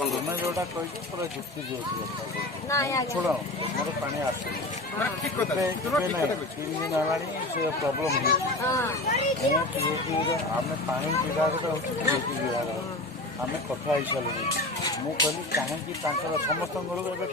तुम्हें जोटा कही पूरा जुक्ति छोड़ मोर पानी आस 3 दिन है प्रॉब्लम आम पानी विभाग आम कथा ही सारे मुझे कहीं समस्त घर